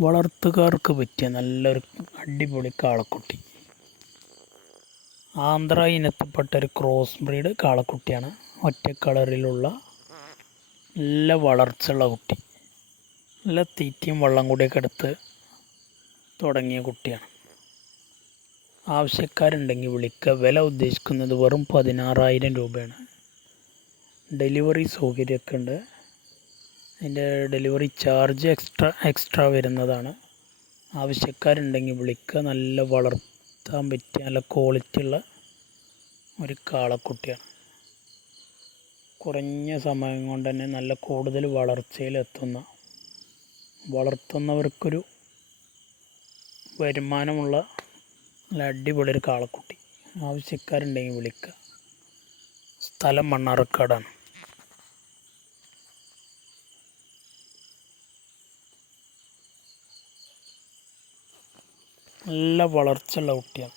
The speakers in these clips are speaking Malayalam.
വളർത്തുകാർക്ക് പറ്റിയ നല്ലൊരു അടിപൊളി കാളക്കുട്ടി. ആന്ധ്ര ഇനത്തിൽപ്പെട്ട ഒരു ക്രോസ് ബ്രീഡ് കാളക്കുട്ടിയാണ്. ഒറ്റ കളറിലുള്ള നല്ല വളർച്ചയുള്ള കുട്ടി. നല്ല തീറ്റയും വെള്ളം കൂടിയൊക്കെ എടുത്ത് തുടങ്ങിയ കുട്ടിയാണ്. ആവശ്യക്കാരുണ്ടെങ്കിൽ വിളിക്കുക. വില ഉദ്ദേശിക്കുന്നത് വെറും പതിനാറായിരം രൂപയാണ്. ഡെലിവറി സൗകര്യമൊക്കെ ഉണ്ട്. അതിന്റെ ഡെലിവറി ചാർജ് എക്സ്ട്രാ എക്സ്ട്രാ വരുന്നതാണ്. ആവശ്യക്കാരുണ്ടെങ്കിൽ വിളിക്കുക. നല്ല വളർത്താൻ പറ്റിയ നല്ല ക്വാളിറ്റി ഉള്ള ഒരു കാളക്കുട്ടിയാണ്. കുറഞ്ഞ സമയം കൊണ്ട് തന്നെ നല്ല കൂടുതൽ വളർച്ചയിലെത്തുന്ന വളർത്തുന്നവർക്കൊരു വരുമാനമുള്ള നല്ല അടിപൊളി ഒരു കാളക്കുട്ടി. ആവശ്യക്കാരുണ്ടെങ്കിൽ വിളിക്കുക. സ്ഥലം മണ്ണാർക്കാടാണ്. നല്ല വളർച്ചയുള്ള കുട്ടിയാണ്.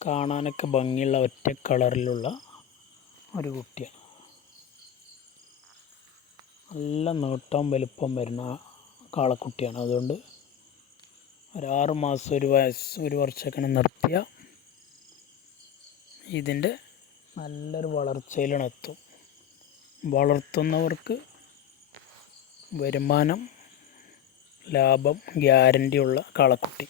കാണാനൊക്കെ ഭംഗിയുള്ള ഒറ്റ കളറിലുള്ള ഒരു കുട്ടിയാണ്. നല്ല നീട്ടവും വലുപ്പം വരുന്ന കാളക്കുട്ടിയാണ്. അതുകൊണ്ട് ഒരാറ് മാസം ഒരു വയസ്സ് ഒരു വർഷമൊക്കെ നിർത്തിയ ഇതിന്റെ നല്ലൊരു വളർച്ചയിലാണ് എത്തും വളർത്തുന്നവർക്ക് വരുമാനം ലാഭം ഗ്യാരന്റിയുള്ള കാളക്കുട്ടി.